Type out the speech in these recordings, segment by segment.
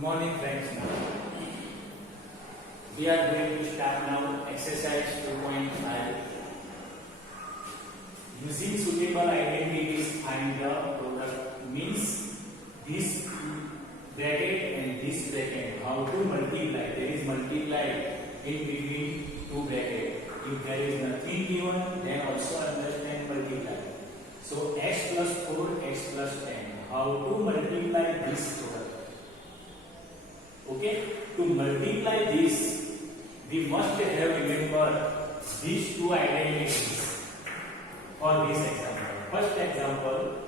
Good morning friends. We are going to start now exercise 2.5. Using suitable identities find the product, means this bracket and this bracket. How to multiply? There is multiply in between two brackets. If there is nothing given, then also understand multiply. So x plus 4, x plus 10. How to multiply this product? Okay, to multiply this, we must have remembered these two identities for this example. First example,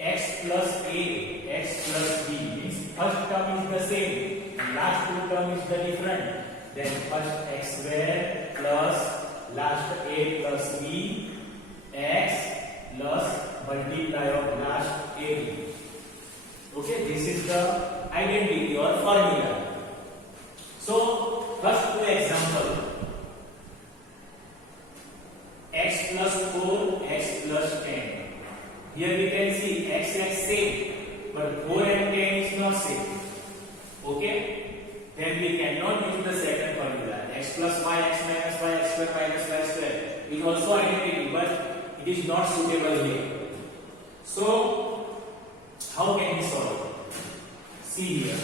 x plus a, x plus b, means first term is the same, last two term is the different. Then first x square plus last a plus b, x plus multiply of last a. Okay, this is the identity or formula. So, first two example, x plus 4, x plus 10. Here we can see x same, but 4 and 10 is not same. Okay? Then we cannot use the second formula. X plus y, x minus y, x square minus y square is also identity, but it is not suitable here. So, how can we solve? See here.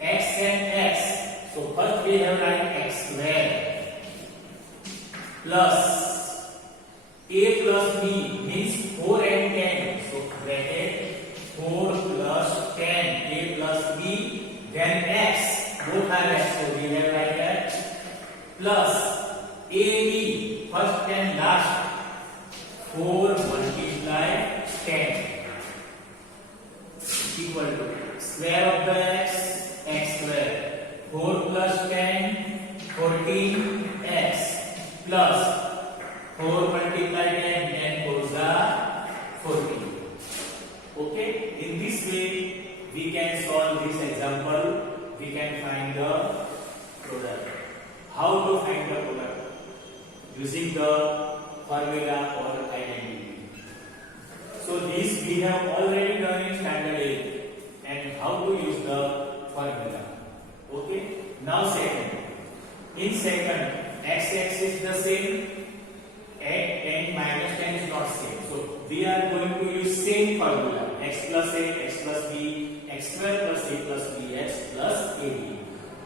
X and x. So first we have write x square plus a plus b, means 4 and 10. So bracket 4 plus 10, a plus b, then x, both are x. So we have write x plus ab, first and last, 4 multiply 10 equal to square of the x square. 4 plus 10, 14x plus 4 multiply 10, 10 4s are 14. Okay, in this way we can solve this example. We can find the product. How to find the product? Using the formula or identity. So this we have already done in standard 8. And how to use the formula. Okay, now second. In second, x is the same, and minus 10 is not same. So we are going to use same formula, x plus a, x plus b, x square plus a plus b, x plus ab.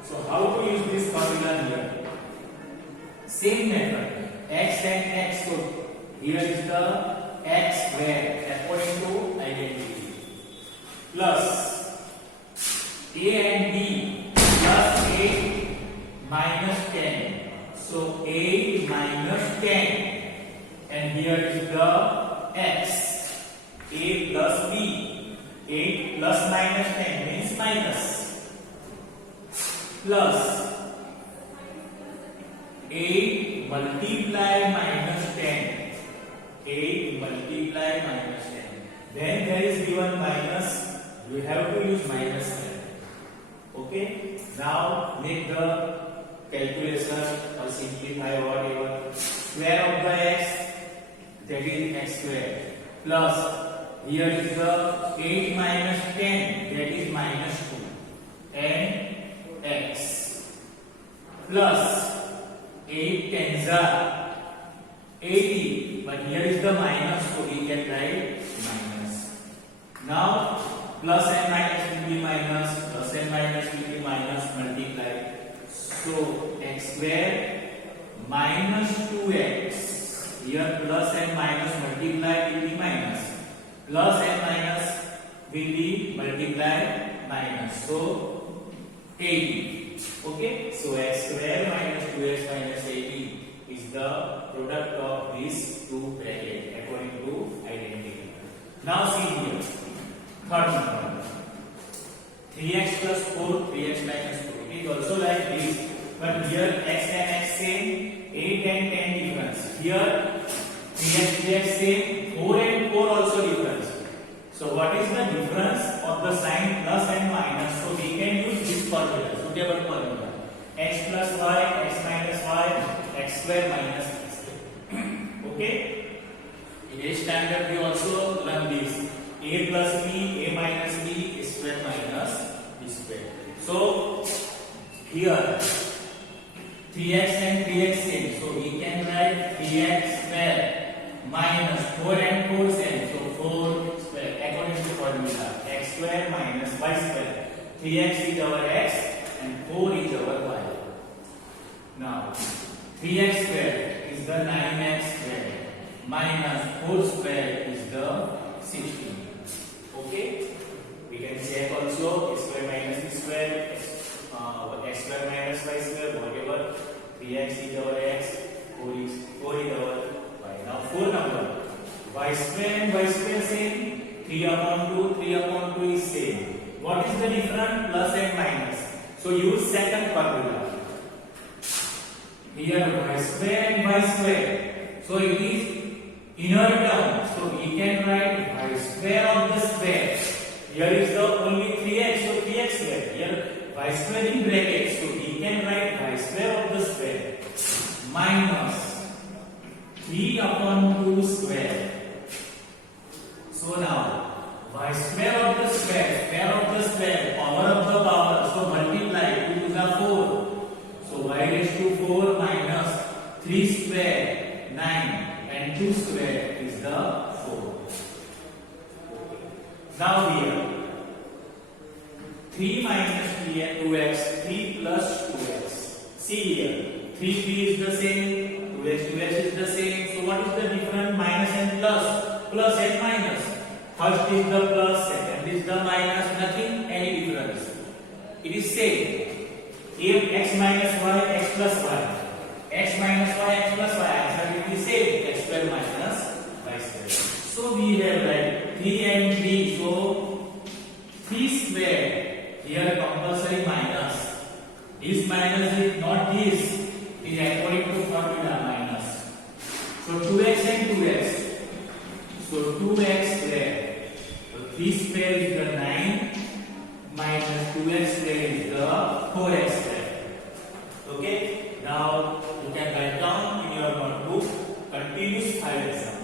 So how to use this formula here? Same method, x and x. So here is the x square according to identity plus a and b plus 8 minus 10. So 8 minus 10, and here is the x. 8 plus b, 8 plus minus 10 means minus, plus 8 multiply minus 10. 8 multiply minus 10. Then there is given minus, you have to use minus 10. Okay, now make the calculation or simplify whatever. Square of the x, that is x square, plus here is the 8 minus 10, that is minus 2, and x, plus 8 tens are 80, but here is the minus, so we can write minus. Now plus and minus will be minus, plus and minus will be minus, multiply. So x square minus 2x, here plus and minus multiply will be minus, plus and minus will be multiply minus, so 80. Okay, so x square minus 2x minus 80 is the product of these two brackets according to identity. Now see here. Third number, 3x plus 4, 3x minus 4. It is also like this, but here x and x same, 8 and 10 difference. Here 3x, 3x same, 4 and 4 also difference. So what is the difference of the sign plus and minus? So we can use this formula, suitable formula. X plus y, x minus y, x square minus x square. Okay? In a standard we also learn this. A plus b, a minus b, square minus b square. So here 3x and 3x same, so we can write 3x square minus 4 and 4 same, so 4 square according to formula x square minus y square. 3x is our x and 4 is our y. Now 3x square is the 9x square minus 4 square is the 16. Okay, we can check also x square minus b square, x square minus y square, whatever. 3x is our x, 4 is our y. Now 4 number, y square and y square same, 3 upon 2 is same. What is the difference? Plus and minus. So use second formula. Here y square and y square, so it is inner term, so we can write y square of the square. Here is the only 3x, so 3x square. Here y square in brackets, so we can write y square of the square minus 3 upon 2 square. So now y square of the square, power of the power, so multiply 2 to the 4. So y raised to 4 minus 3 square 9 and 2 square is the 4. Now here 3 minus 2x, 3 plus 2x. See here 3 is the same, 2x is the same. So what is the difference? Minus and plus, plus and minus. First is the plus, second is the minus. Nothing any difference. It is same. If x minus y, x plus y, x minus y, x plus y, answer will be same, x square minus y square. So we have like 3 and 3, so 3 square, here compulsory minus. This minus is not this, it is according to formula minus. So 2x and 2x, so 2x square, so 3 square is the 9 minus 2x square is the 4x square. Okay, now you can write down in your notebook continuous 5 example.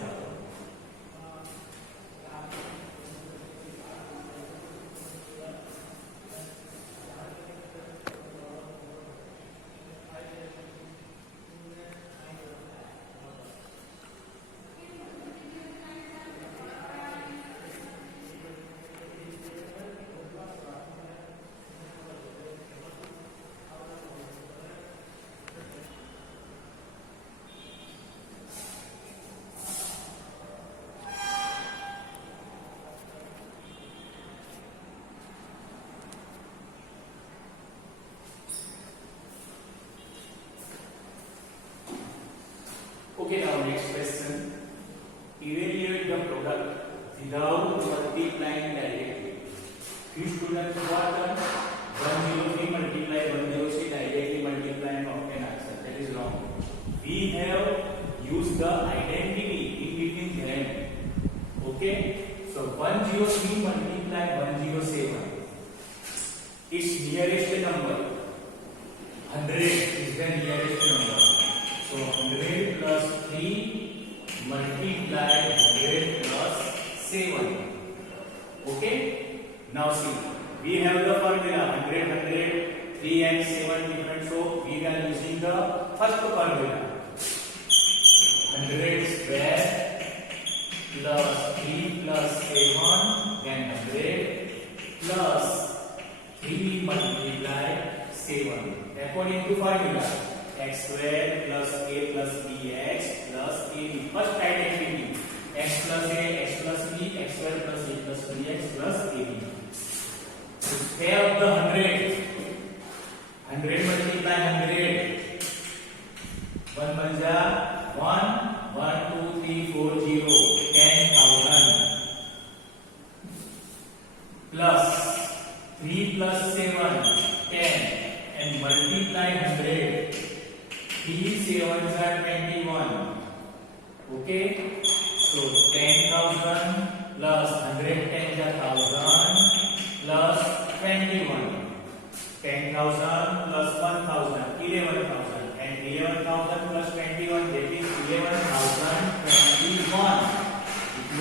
Okay, now next question. Evaluate the product without multiplying directly. Few students what done? 103 multiply 106 directly multiply and obtain answer. That is wrong. We have used the identity in between them. Okay, so 103 multiply 107. Its nearest number 100 is the nearest number. So 100 plus 3 multiply 100 plus 7. Okay. Now see, we have the formula 100, 100, 3 and 7 different. So we are using the first formula 100 square plus 3 plus 7 then 100 plus 3 multiply 7 according to formula x square plus a plus bx plus ab. First identity x plus a, x plus b, x square plus a plus bx plus ab. Square of the 100 multiply 100 1 banja 1 1 2 3 4 0 10,000 plus 3 plus 7 10 and multiply 100 3 sevens are 21. Okay, so 10,000 plus 110 is 1,000 plus 21. 10,000 plus 1,000 11,000 and 11,000 plus 21 that is 11,021. If you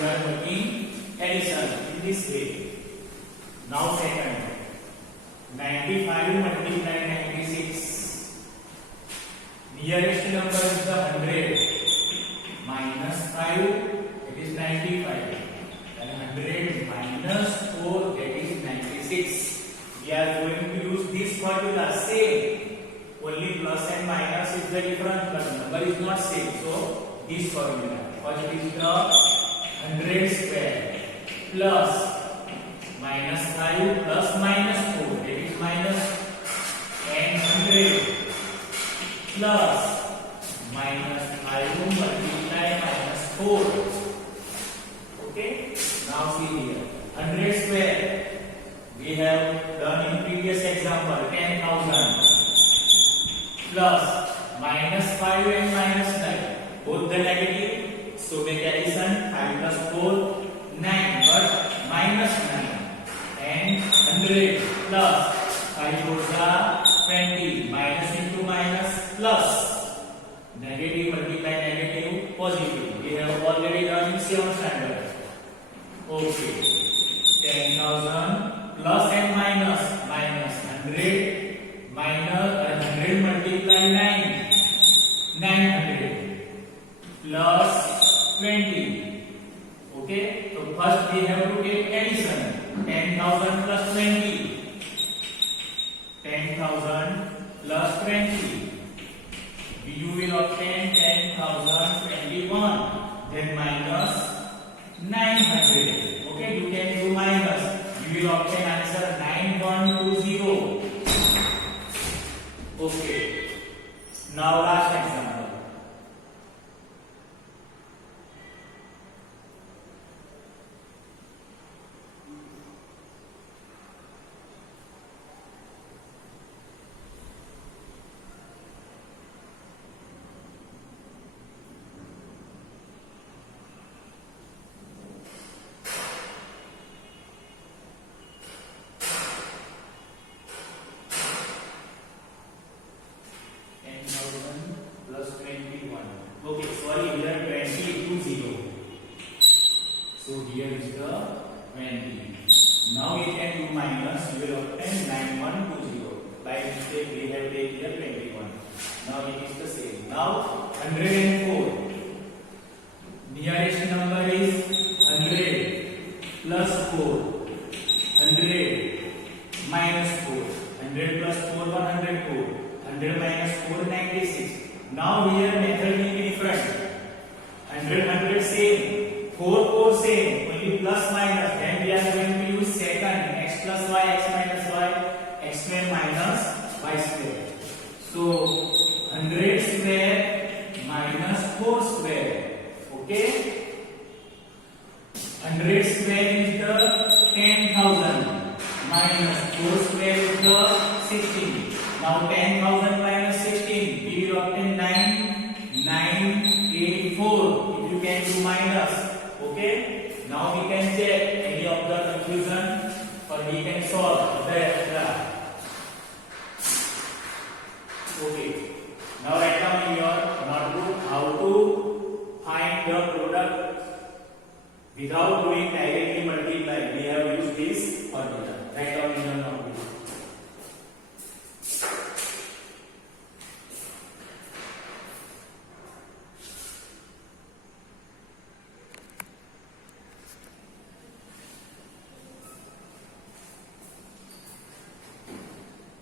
are working addition in this way. Now second 95 multiply 96. Nearest number is the 100. Minus 5, that is 95. And 100 minus 4, that is 96. We are going to use this formula, same. Only plus and minus is the difference, but number is not same. So this formula, because it is the 100 square plus minus 5 plus minus 4, that is minus and 100 plus minus 5 multiply minus 4. Okay, now see here, 100 square we have done in previous example, 10,000 plus minus 5 and minus 9, both the negative, so make addition, 5 plus 4 9, but minus 9, and 100 plus 5 goes 20, minus into minus plus, negative multiply negative positive. We have already done in 7th standard. Okay, 10,000 plus and minus, minus 100 minus 100 multiply 9, 900 plus 20. Okay, so first we have to take addition, 10,000 plus 20, 10,000 plus 20. You will obtain 10,021, then minus 900. Okay, you can do minus. You will obtain answer 9120. Okay. Now last example. Okay, sorry, here 20 to 0. So here is the 20. Now we can do minus, you will obtain 9120. By mistake we have taken here 21. Now it is the same. Now 104. Nearest number is 100 plus 4. 100 minus 4. 100 plus 4, 104. 100 minus 4, 96. Now here method will be different. 100, 100 same. 4, 4 same. Only plus minus. Then we are going to use second. X plus y, x minus y, x square minus y square. So 100 square minus 4 square. Okay. 100 square is the 10,000 minus 4 square is the 16. Now 10,000 minus 16, we will obtain 984. If you can do minus, okay. Now we can check any of the confusion, or we can solve the extra. Okay. Now write down in your notebook how to find the product without doing directly multiply. We have used this formula. Write down in your notebook.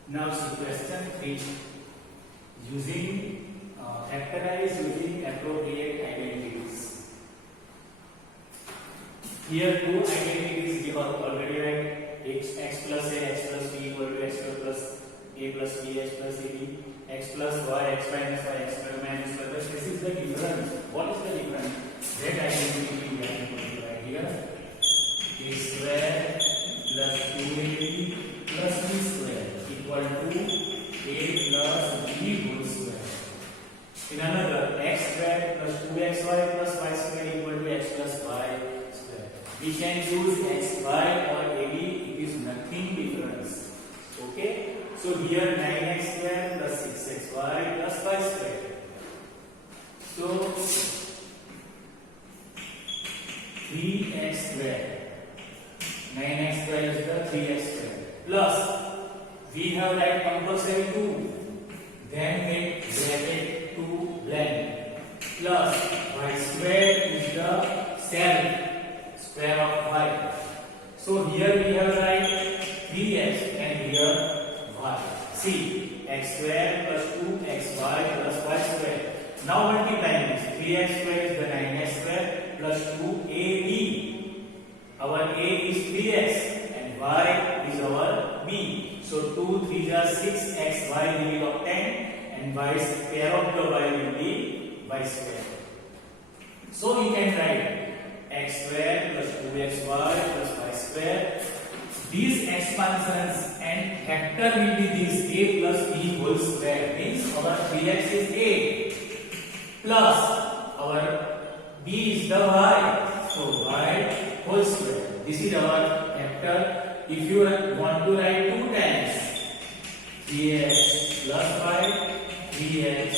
Now see question 3. Factorize using appropriate identities. Here two identities we have already write. X plus a, x plus b equal to x plus a plus b, x plus ab, x plus y, x minus y, x square minus y. This is the difference. What is the difference? That identity we are going to write here. A square plus 2ab plus b square equal to a plus b whole square. In another, x square plus 2xy plus y square equal to x plus y square. We can use xy or ab, it is nothing difference. Okay? So here 9x square plus 6xy plus y square. So 3x square. 9x square is the 3x square plus we have right compulsory 2. Then make bracket 2 blank plus y square is the self square of y. So here we have right 3x and here y. See, x square plus 2xy plus y square. Now multiplying this, 3x square is the 9x square plus 2ab. Our a is 3x and y is our b. So 2 3 are 6x, y we will obtain, and y square of the y will be y square. So we can write x square plus 2xy plus y square. These expansions and factor will be this a plus b whole square. Means our 3x is a plus our b is the y. So y whole square. This is our factor. If you want to write 2 times 3x plus y, 3x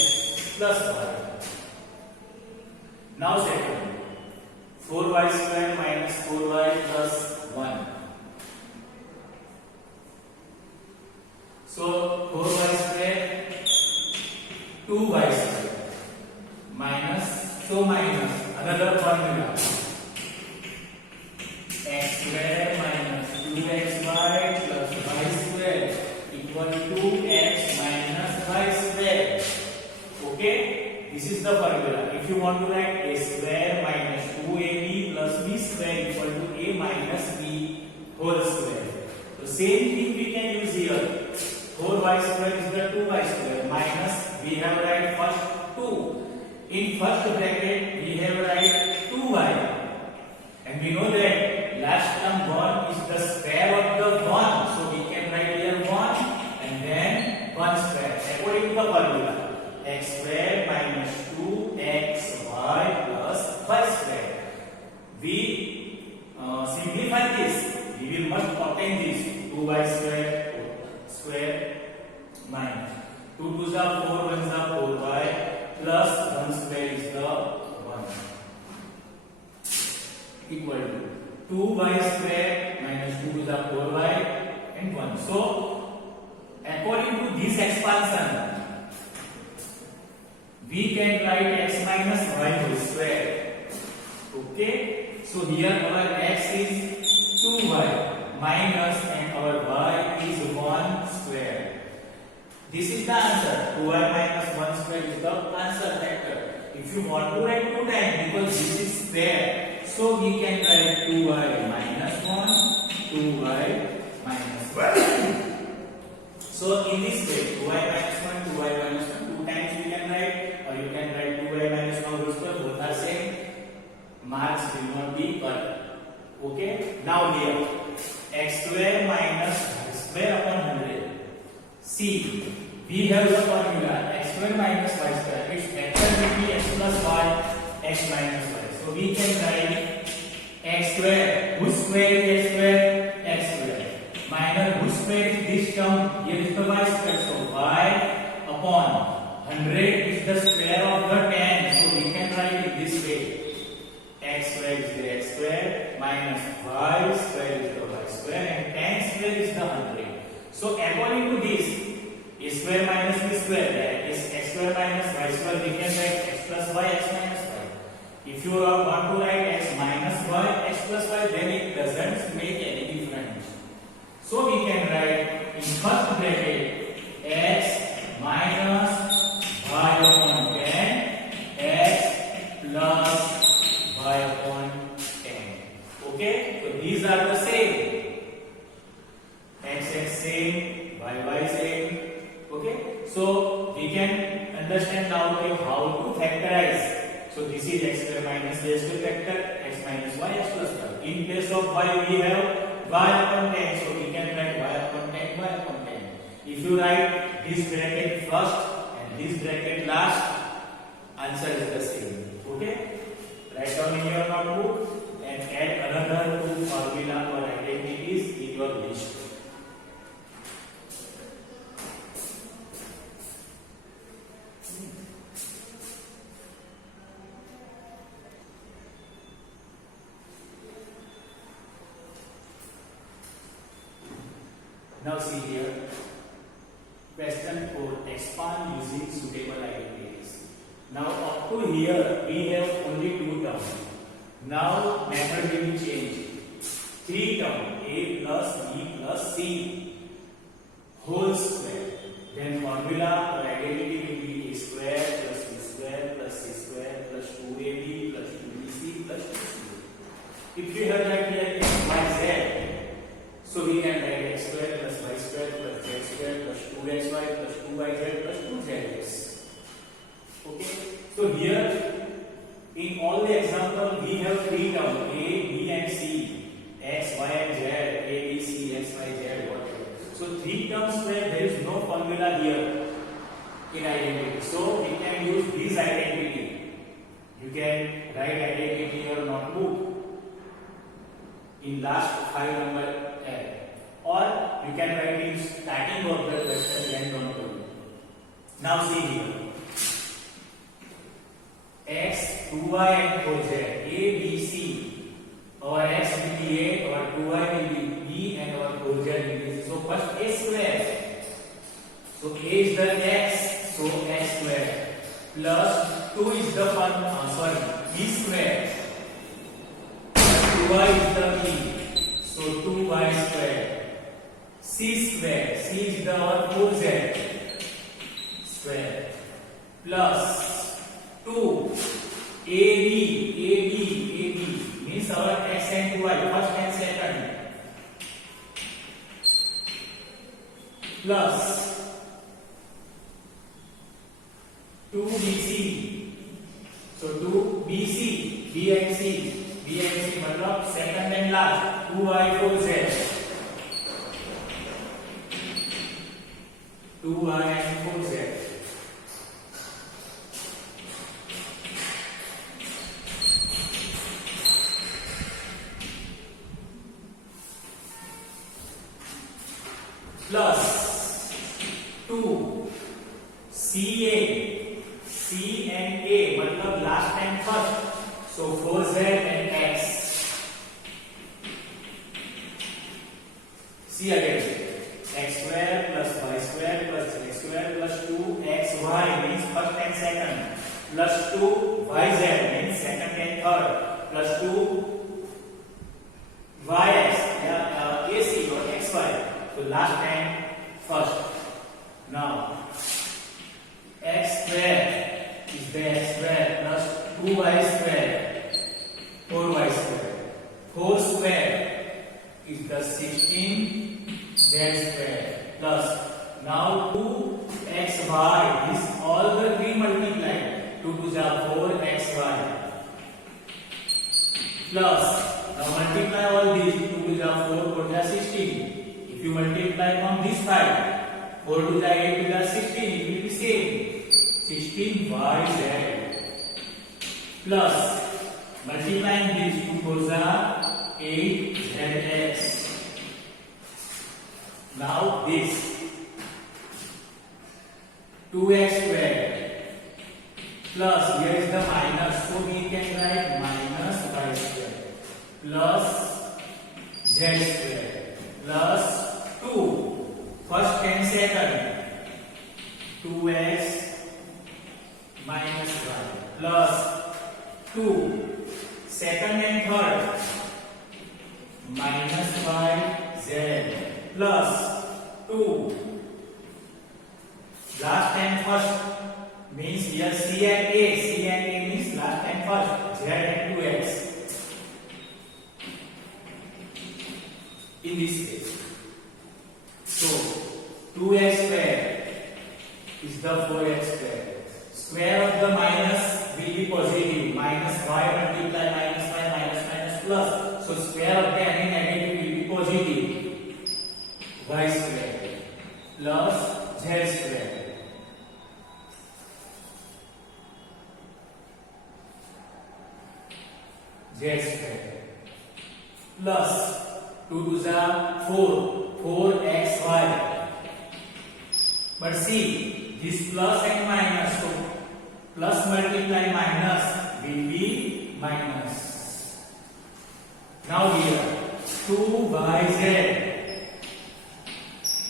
plus y. Now second, 4y square minus 4y plus 1. So 4y square 2y square minus another formula, x square minus 2xy plus y square equal to x minus y square. Okay, this is the formula. If you want to write a square minus 2ab plus b square equal to a minus b whole square. So same thing we can use here. 4y square is the 2y square minus we have write first 2. In first bracket we have write 2y, and we know that last term 1 is the square of the 1, so we can write here 1 and then 1 square according to the formula, x square minus 2xy plus y square. We simplify this, we will must obtain this 2y square minus 2 2s are 4, 1s are 4y plus 1 square is the 1 equal to 2y square minus 2 to the 4y and 1. So according to this expansion we can write x minus y whole square. Okay, so here our x is 2y minus and our y is 1 square. This is the answer. 2y minus 1 square is the answer factor. If you want to write 2 times, because this is square, so we can write 2y minus 1, 2y minus 1. So in this way, 2y minus 1, 2y minus 1, 2 times you can write, or you can write 2y minus 1 whole square, both are same. Marks will not be cut. Okay? Now here, x square minus y square upon 100. See, we have the formula x square minus y square. Its factor will be x plus y, x minus y. So we can write x square. Whose square is x square? X square. Minus whose square is this term? Here is the y square. So y upon 100 is the square of the 10. So we can write it this way. X square is the x square minus y square is the y square and 10 square is the 100. So according to this, a square minus b square, that is x square minus y square, we can write x plus y, x minus y. If you want to write x minus y, x plus y, then it doesn't make any difference. So we can write in first bracket x minus y upon 10, x plus y upon 10. Okay, so these are the same. X same, y same. Okay, so we can understand now how to factorize. So this is x square minus y square factor, x minus y, x plus y. In case of y, we have y upon 10, so we can write y upon 10, y upon 10. If you write this bracket first and this bracket last, answer is the same. Okay, write down in your notebook and add another 2 formula or identities in your list. Now see here, expand using suitable identities. Now up to here we have only two terms. Now method will be changed. Three terms, a plus b plus c whole square. Then formula or identity will be a square plus b square plus c square plus 2ab plus 2bc plus 2c. If we have like here x, y, z, so we can write x square plus y square plus z square plus 2xy plus 2yz plus 2zx. Okay. So here in all the example we have three terms a, b and c, x, y and z, a, b, c, x, y, z, whatever. So three terms where there is no formula here in identity. So we can use this identity. You can write identity in your notebook in last 5 number or you can write in starting of the question then don't do. Now see here. X, 2y and 4z, a, b, c. Our x will be a, our 2y will be b and our 4z will be c. So first a square. So a is the x, so x square plus 2 is the b square. 2y is the b, so 2y square. C square, c is the our 4z square plus 2 ab means our x and 2y first and second plus 2bc, so 2bc b and c मतलब second and last 2y 4z 2y and 4z plus 2 c and a मतलब last and first, so 4z and x. See again. X square plus y square plus z square plus 2xy means first and second plus 2yz means second and third plus 2yx ac or xy, so last and first. Now x square is the x square plus 2y square 4y square 4 square is the 16 z square plus now 2xy, this all the three multiplied 2 to the 4xy plus now multiply all these 2 to the 4 to the 16. If you multiply from this side 4 to the 8 to the 16 it will be same 16yz plus multiplying these 2 to the 8zx. Now this 2x square plus here is the minus, so we can write minus y square plus z square plus 2 first and second 2x minus y plus 2 second and third minus y z plus 2 last and first means here c and a means last and first z and 2x in this case. So 2x square is the 4x square. Square of the minus will be positive, minus y multiply minus y minus plus, so square of the any negative will be positive, y square plus z square plus 2 to the 4xy. But see, this plus and minus, so plus multiply minus will be minus. Now here 2yz,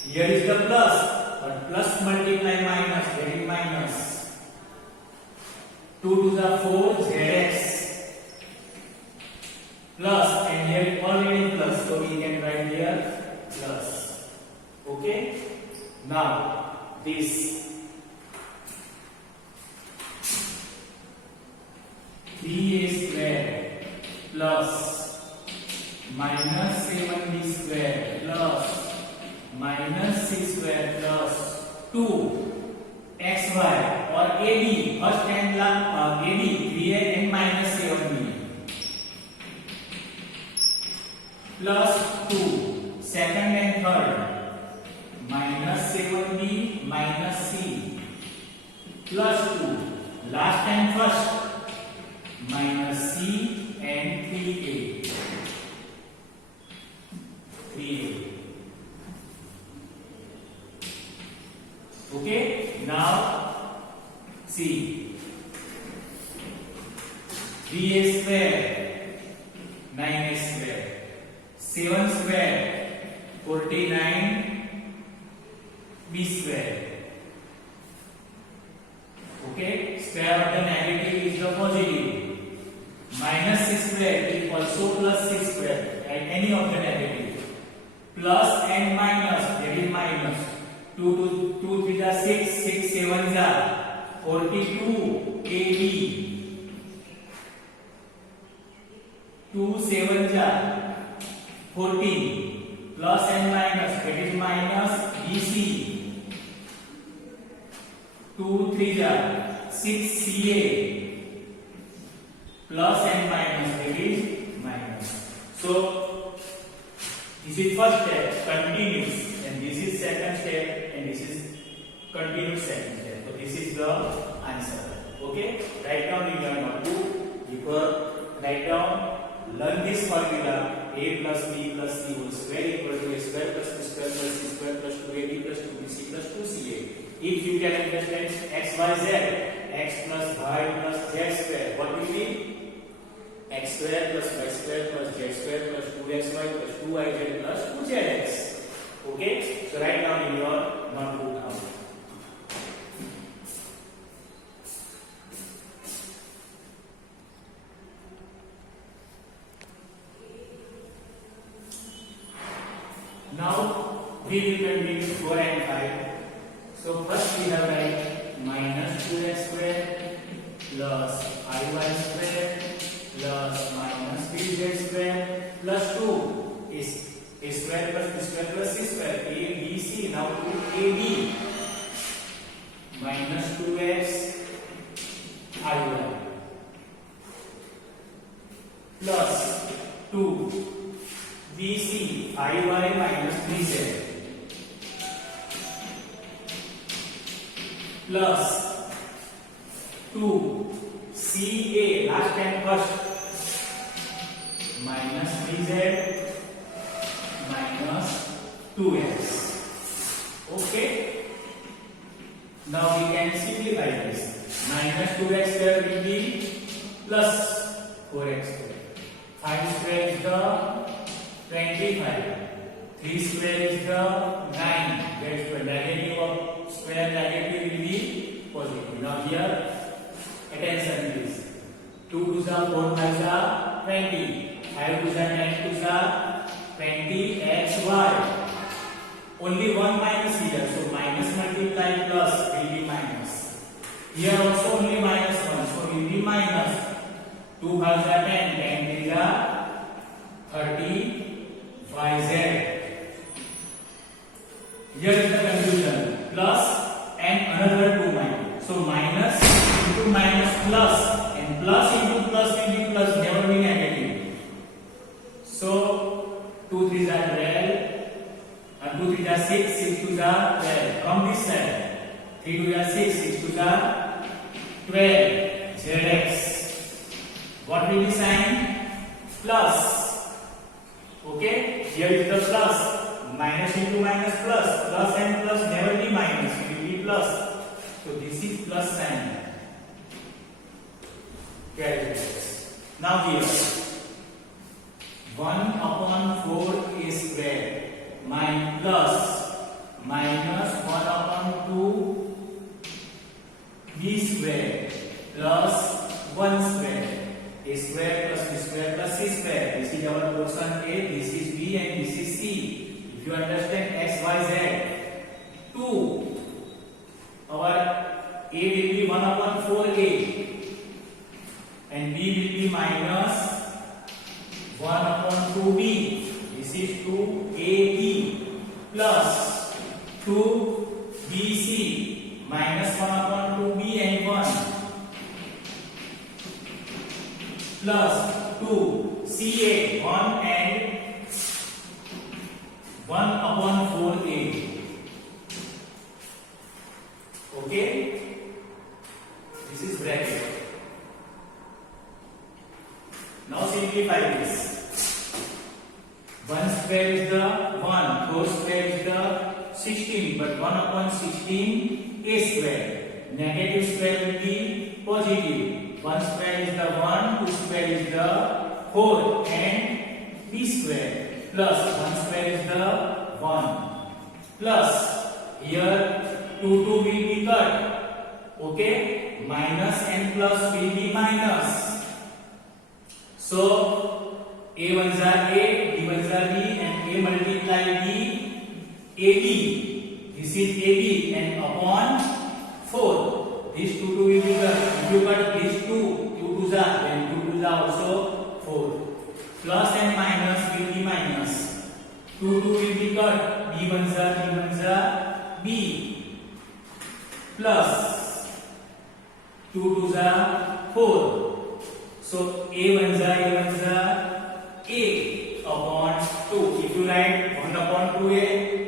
here is the plus, but plus multiply minus, that is minus. 2 to the 4 zx plus, and here already plus, so we can write here plus. Okay, now this ba square plus minus 7b square plus minus c square plus 2xy or ab, first and last ab 3a and minus 7b plus 2 second and third minus 7b minus c plus 2 last and first minus c and 3a. Okay, now see 3a square 9a square 7 square 49 b square. Okay, square of the negative is the positive. Minus 6 square is also plus 6 square and any of the negative. Plus and minus, that is minus. 2 3 are 6, 6 7 are 42 AB. 2 7 are 14. Plus and minus, that is minus BC. 2 3 are 6 CA. Plus and minus, that is minus. So this is first step, continuous, and this is second step, and this is continuous second step. So this is the answer. Okay, write down in your notebook. Write down, learn this formula: a plus b plus c whole square equal to a square plus b square plus c square plus 2ab plus 2bc plus 2ca. If you can understand x, y, z, x plus y plus z square, what will be? X square plus y square plus z square plus 2xy plus 2yz plus 2zx. Okay, so write down in your notebook now. Now we will continue 4 and 5. So first we have write minus 2x square plus iy square plus minus 3z square plus 2 is a square plus b square plus c square. A, b, c. Now to ab minus 2x iy plus 2 bc iy minus 3z plus 2 ca last and first minus 3z minus 2x. Okay, now we can simplify this. Minus 2x square will be plus 4x square. 5 square is the 25. 3 square is the 9. That's the negative of square negative will be positive. Now here attention please. 2 to the 4 5 are 20. 5 to the 10 to the 20xy. Only one minus here, so minus multiply plus will be minus. Here also only minus 1, so will be minus. 2 5 are 10, 10 is 30yz. Here is the confusion. Plus and another 2 minus. So minus into minus plus, and plus into plus will be plus, never be negative. So 2 3 are 12, and 2 3 are 6, 6 2 are 12. From this side, 3 2 are 6, 6 2 are 12. Zx. What will be sign? Plus. Okay, here is the plus. Minus into minus plus. Plus and plus never be minus. It will be plus. So this is plus sign. Carry this. Now here 1/4 a square plus minus 1/4 upon 2 b square plus 1 square. A square plus b square plus c square. This is our portion A, this is B and this is C. If you understand x, y, z, 2, our A will be 1 upon 4a and B will be minus 1 upon 2b. This is 2ab plus 2bc minus 1 upon 2b and 1 plus 2ca 1 and 1 upon 4a. Okay, this is bracket. Now simplify this. 1 square is the 1, 4 square is the 16, but 1 upon 16 a square. Negative square will be positive. 1 square is the 1, 2 square is the 4 and b square plus 1 square is the 1 plus here 2 will be cut. Okay, minus and plus will be minus. So a ones are a, b ones are b, and a multiply b, ab. This is ab and upon 4. These 2 will be cut. If you cut these 2 2's are, then 2's are also 4. Plus and minus will be minus. 2 will be cut. b ones are b plus 2's are 4. So a ones are a upon 2. If you write 1 upon 2a,